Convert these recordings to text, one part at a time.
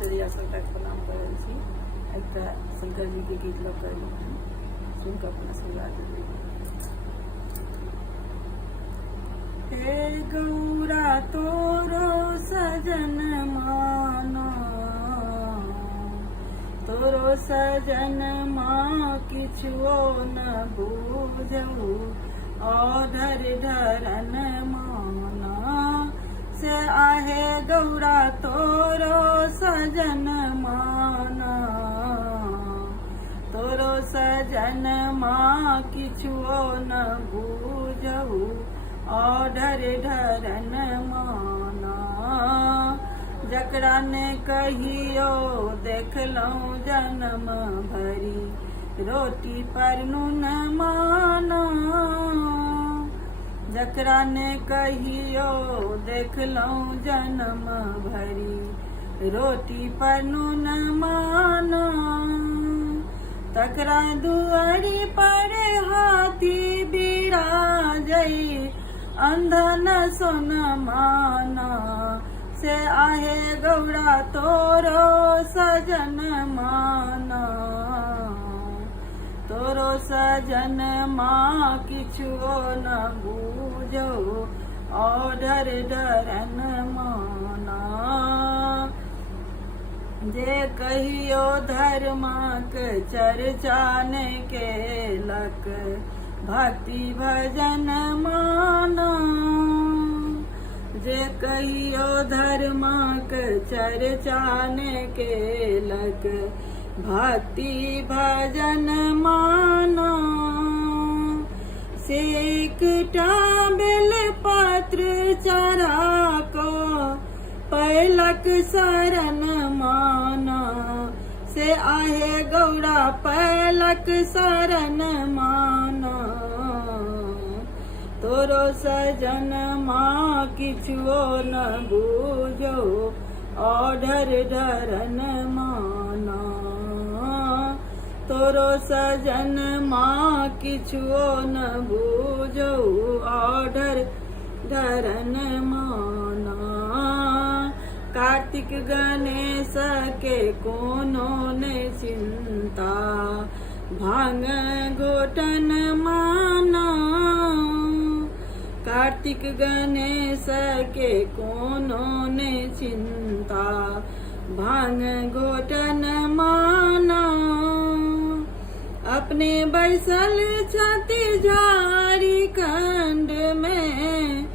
श्री असलता प्रणाम करल छी। एकटा शंकर जी के गीत लोग कर सुन के अपना आशीर्वाद दी। हे गौरा तोरो सजन माना, तोरो सजन माँ किछुओ न बूझऊ, औधर धरन माना से आहे गौरा तोरो सजन माना, तोरो सजन माँ किछुओ न बूझऊ, औधर धरन माना। जकरा ने कहियो देखलौं जन्म भरी, रोटी पर नून माना। जकरा ने कहियो देखलौं जन्म भरी, रोटी पर नून माना। तकरा दुआरी पर हाथी बिराजई, अंधन सोन माना से आहे गौरा तोरो सजन माना, तोरो सजन माँ किछुओ न बूझो, औधर धरन माना। जे कहियो धर्मक चर्चा ने केलक, भक्ति भजन माना। जे कहियो धर्मक चर्चा ने केलक, भक्ति भजन माना। से एकटा बेल पत्र चढ़ा को पैलक शरण माना, से आहे गौरा पैलक शरण माना। तोरो सजन माँ किछुओ न बूझो, औधर धरन माना। तोरो सजन माँ किछुओ न बूझो, औधर धरन माना। कार्तिक गणेश के कोनो ने चिंता, भांग घोटन माना। कार्तिक गणेश के कोनो ने चिंता, भांग घोटन माना। अपने बैसल छति झाड़ी खंड में,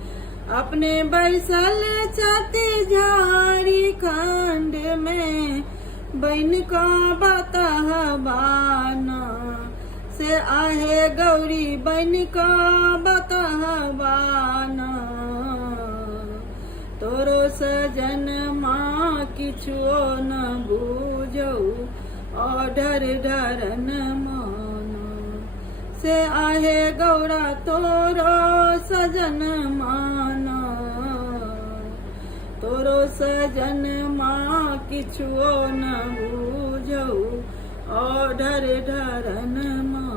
अपने बैसल छति झाड़ी खंड में, बन का बतहबाना से आहे गौरी बन का बतहबाना। तोरो सजन माँ किछुओ न बूझो, औधर धरन माना। से आहे गौरा तोरो सजन माना, तोरो सजन माँ किछुओ न बूझो, औधर धरन माना।